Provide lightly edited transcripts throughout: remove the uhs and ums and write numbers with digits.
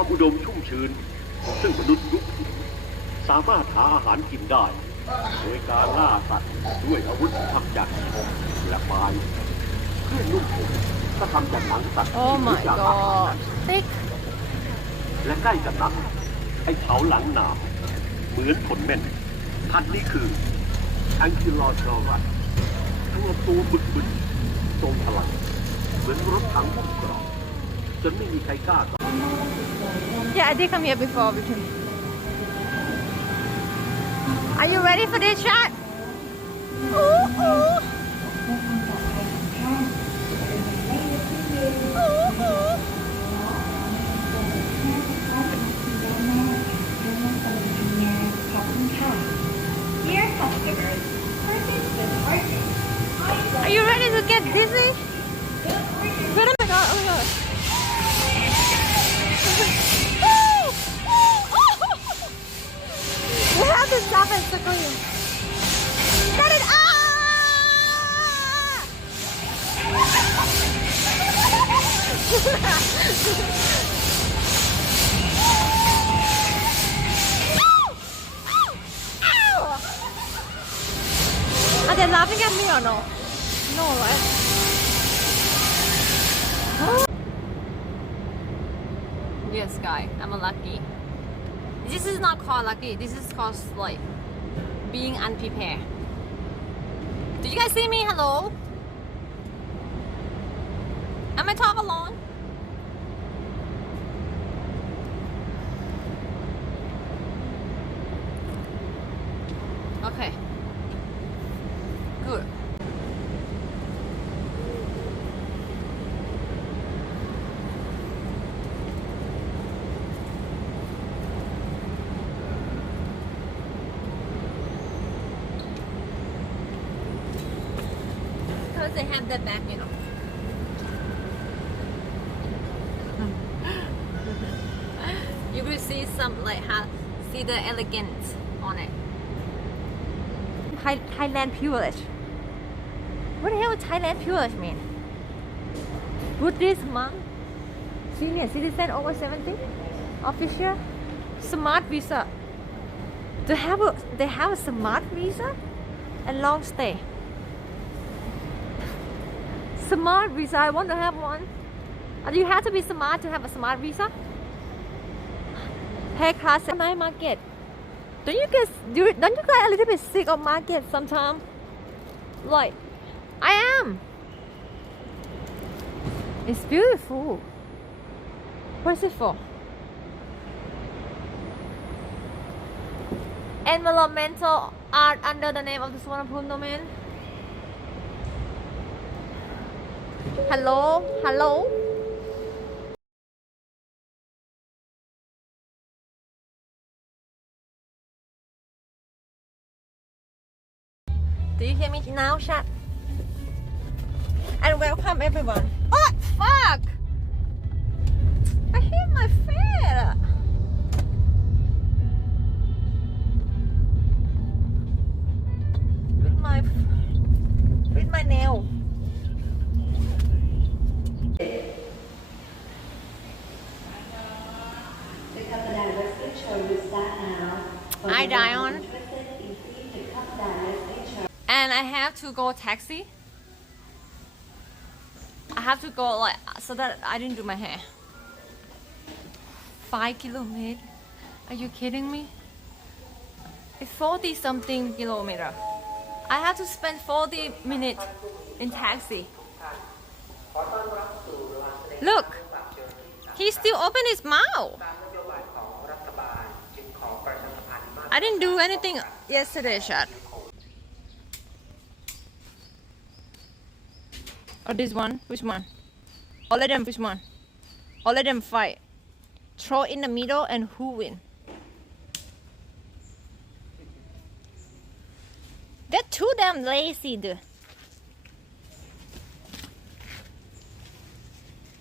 ความอุดมชุ่มชื้นซึ่งมนุษย์ยุคหินสามารถหาอาหารกินได้โดยการล่าสัตว์ด้วยอาวุธทำจากหินและไม้เครื่องนุ่งห่มก็ทำจากหนังสัตว์ที่มีจากอาหารและใกล้กันนั้นไอ้เผาหลังหนามเหมือนผลเม่นพันนี้คืออังคิลอซอรัสตัวบึกทรงพลังเหมือนรถถังพุ่งกรอบจนไม่มีใครกล้าต่อ Yeah, I did come here before with him. Are you ready for this shot? Ooh, ooh. Ooh, ooh. Dear customers, purchase with purchase. Are you ready to get dizzy? Oh my god, oh my god. We have to stop and circle you. Get it! Ah! Are they laughing at me or no? No, right? Yes, guy, I'm lucky. This is not called lucky. This is called like being unprepared. Did you guys see me? Hello? Am I talking alone? Okay. Good. Because they have that back, you know. You will see some like see the elegance on it. Thailand privilege. What the hell is Thailand privilege mean? Buddhist monk, senior citizen over 70, official, smart visa. They have a smart visa and long stay. Smart visa. I want to have one. You have to be smart to have a smart visa. Hair class at night market. Don't you get a little bit sick of market sometimes? Like, I am. It's beautiful. What is it for? Environmental art under the name of the Swampund domain. Hello? Hello? Do you hear me now, chat? And welcome everyone. Oh, fuck! I hit my feet. With my nail. I die on. And I have to go taxi. I have to go like so that I didn't do my hair. 5 kilometers. Are you kidding me? It's 40 something kilometer. I have to spend 40 minutes in taxi. Look, he still opened his mouth. I didn't do anything yesterday, Shad. Or this one? Which one? All of them, which one? All of them fight. Throw in the middle and who win? They're too damn lazy, dude.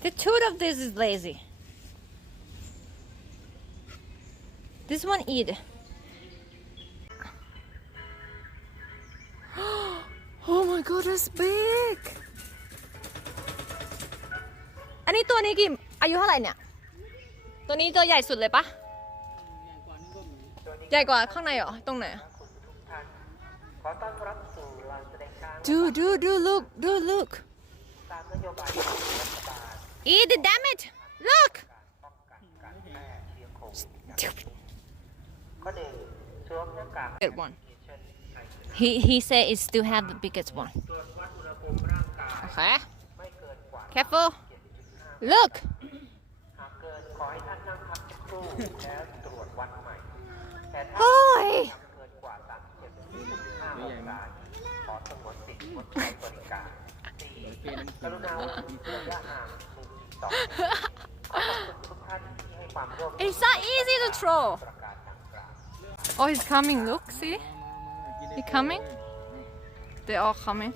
The two of this is lazy. This one eat. Oh my god, that's big. อันนี้ตัวนี้กี่อายุเท่าไหร่เนี่ย ตัวนี้ตัวใหญ่สุดเลยปะใหญ่กว่าข้างในเหรอ ตรงไหน ขอต้อนรับสู่ลานแสดงช้าง do look ตามนโยบายของรัฐบาล eat it damn it look ป้องกันการแพร่เชื้อโควิดข้อหนึ่งสวมหน้ากาก Good one he said it still have the biggest one ตรวจวัดอุณหภูมิร่างกาย okay ไม่เกินกว่า careful look หากเกินขอให้ท่านนั่งพักสักครู่แล้วตรวจวัดใหม่ แต่ถ้า โอ้ย เกินกว่า37.5องศาขอสงวนสิทธิ์งดใช้บริการ 4. กรุณาระยะห่าง1-2 ขอขอบคุณทุกท่านที่ให้ความร่วมมือ it's not easy to throw ประกาศดังกล่าว oh he's coming look see he coming they all coming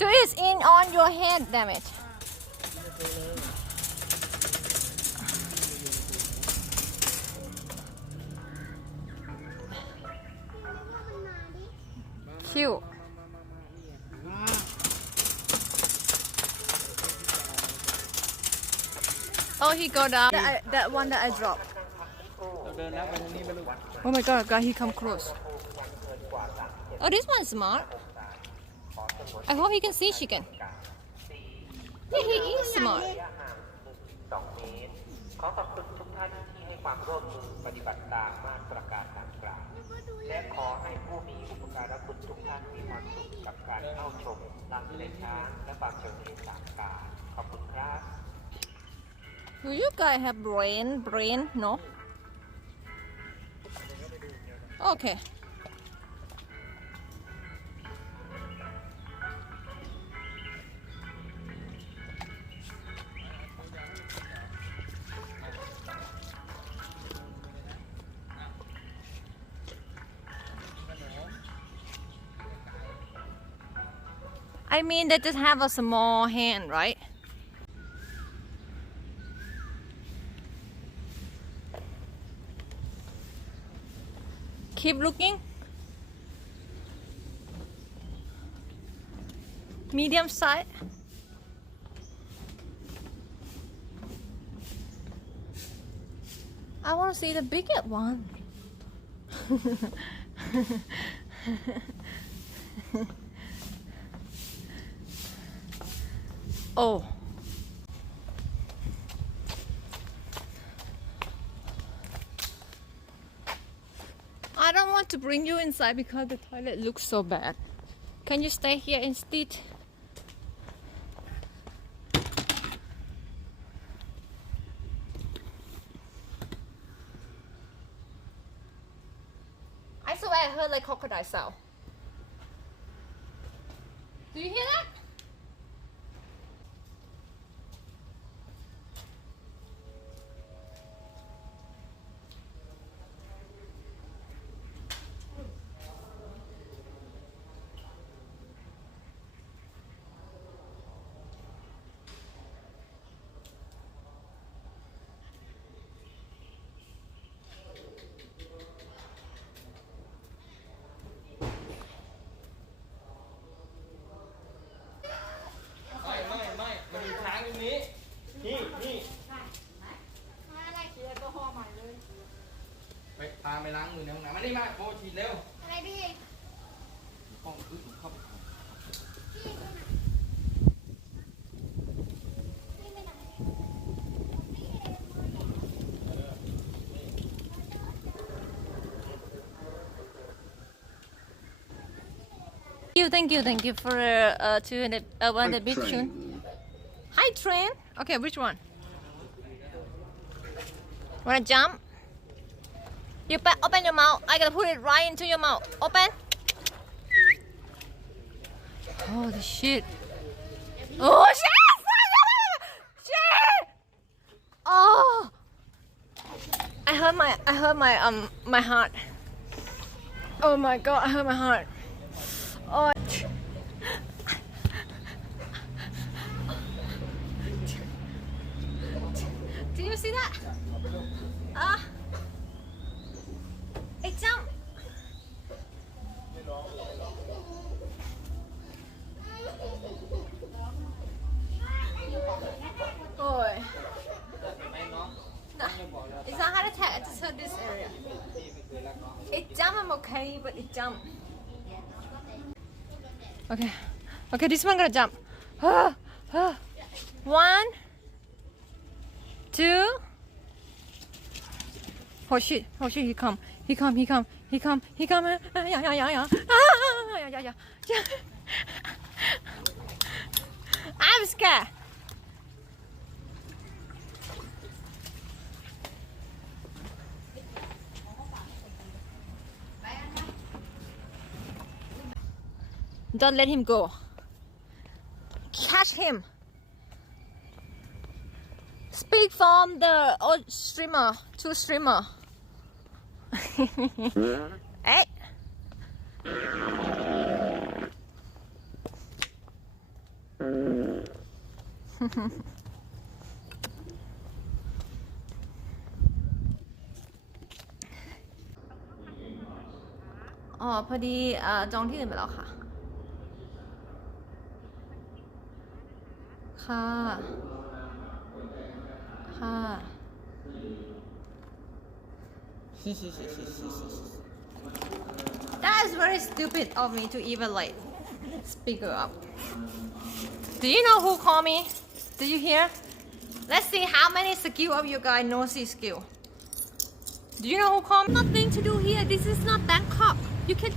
do it in on your head damn it cute oh he go down that one that I dropped oh my god he come close oh this one's smart I hope he can see chicken yeah he is smart ระยะห่าง 1-2 เมตร ขอขอบคุณทุกท่านที่ให้ความร่วมมือปฏิบัติตามมาตรการดังกล่าว และขอให้ผู้มีอุปการะคุณทุกท่านมีความสุขกับการเข้าชมลานแสดงช้างและความเจริญสามกาขอบคุณครับ do you guys have brain no okay I mean they just have a small hand, right? Keep looking. Medium size. I want to see the bigger one. Oh. I don't want to bring you inside because the toilet looks so bad. Can you stay here instead? I swear I heard like crocodile sound. Do you hear that?ไปพาไปล้างมือในห้องน้ำมานี่มาโบฉีดเร็ว อะไรพี่ ห้องคือเข้าไป Thank you for one the big tune. Hi train. Okay, which one? Wanna jump? You open your mouth. I gotta put it right into your mouth. Open. Holy shit. Oh shit! Shit! Oh! I hurt my heart. Oh my god, I hurt my heart. Oh. Did you see that? It jumped. okay, but it jumped. Okay. Okay, this one gonna jump. 1, 2. Oh shit, he come. Yeah. I'm scared. Don't let him go. Catch him. Speak from the old streamer to streamer. Hey.อ๋อพอดีจองที่อื่นไปแล้วค่ะ ค่ะ ค่ะ That's very stupid of me to even like speak up. Do you know who called me? Did you hear? Let's see how many skill of you guys know this skill. Do you know who called me? Nothing to do here. This is not Bangkok. You can.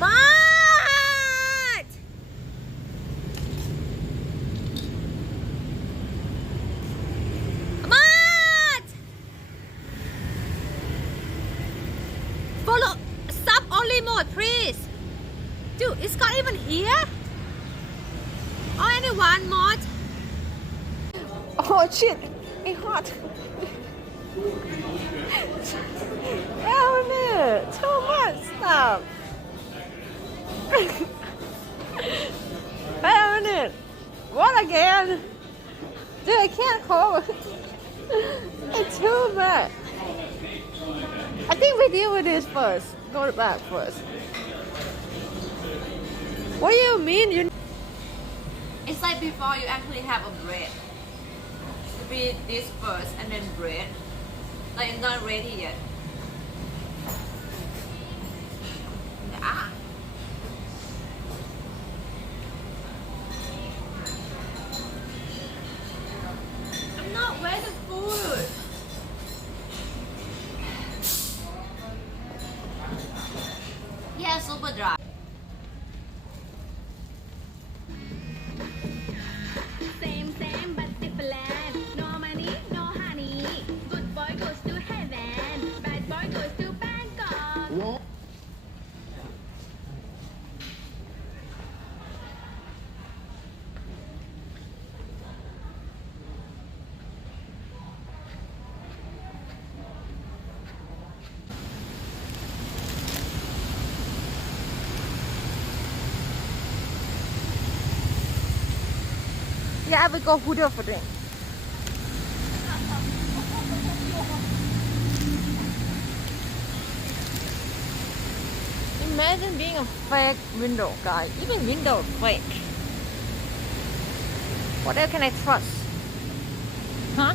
Matt! Matt! Follow. Stop only mode, please. Dude, it's not even here. Only one mod. Oh shit! It's hot. Damn it! Too much stuff. Damn it! What again? Dude, I can't cope. It's too bad. I think we deal with this first. Go back first. What do you mean? It's like before you actually have a bread. Be this first and then bread. Like it's not ready yet. Ah. I'm not where the food. Yeah, super dry. Same, but different. No money, no honey. Good boy goes to heaven. Bad boy goes to Bangkok. Yeah, I will go Huda for drink. Imagine being a fake window, guys. Even window is fake. What else can I trust? Huh?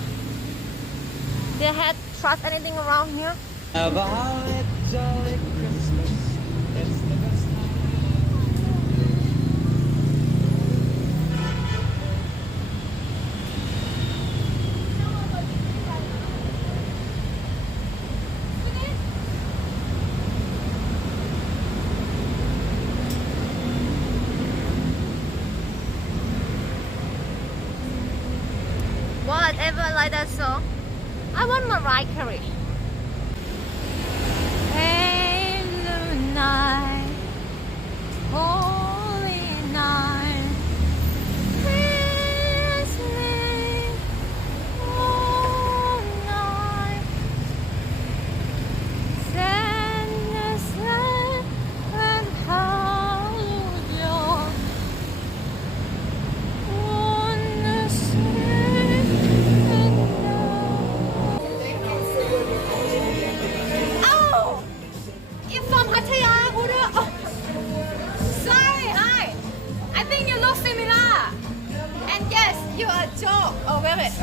Did I have trust anything around here? Have a holly jolly Christmas. It's the best time. Whatever like that song. I want Mariah Carey. Hail night, holy night, listening all night, sadness and hallelujah. Oh! You're from Pattaya, Buddha. Oh. Sorry, hi. I think you look similar. And yes, you are Joe. Oh, wait.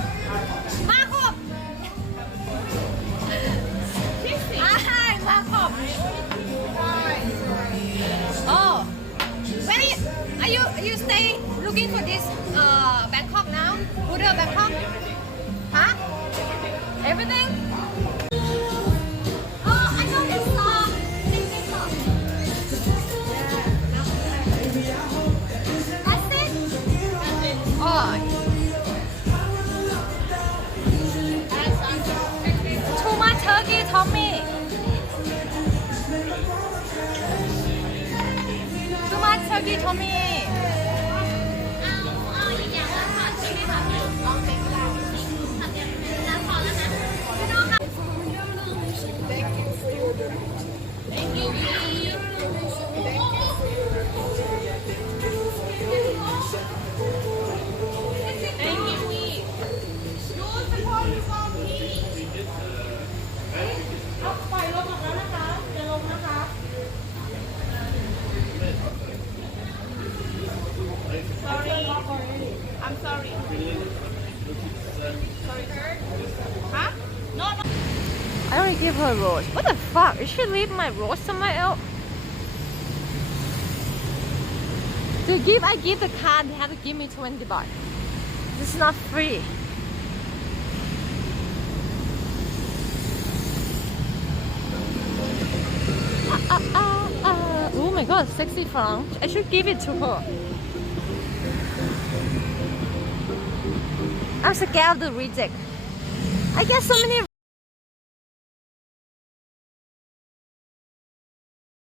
Marco. Oh, where are you stay looking for this Bangkok now? Hotel Bangkok? Huh? Everything? Oh, I know this song. That's it? Oh. Too much turkey, Tommy. Too much turkey, Tommy. เอาอีกอย่างละค่ะใช่ไหมคะลองเป็นเราทำอย่างนี้แล้วพอแล้วนะพี่น้องค่ะ Thank you Thank you ดูสะโพกดูกองพี่เอาปล่อยลงออกแล้วนะคะจะลงนะคะ Sorry I'm sorry Sorry Huh? No no I already gave her a rose. What the fuck? You should leave my rose somewhere else. I give the card, they have to give me 20 baht. This is not free. Oh my god, sexy franc. I should give it to her. I'm scared of the reject. I get so many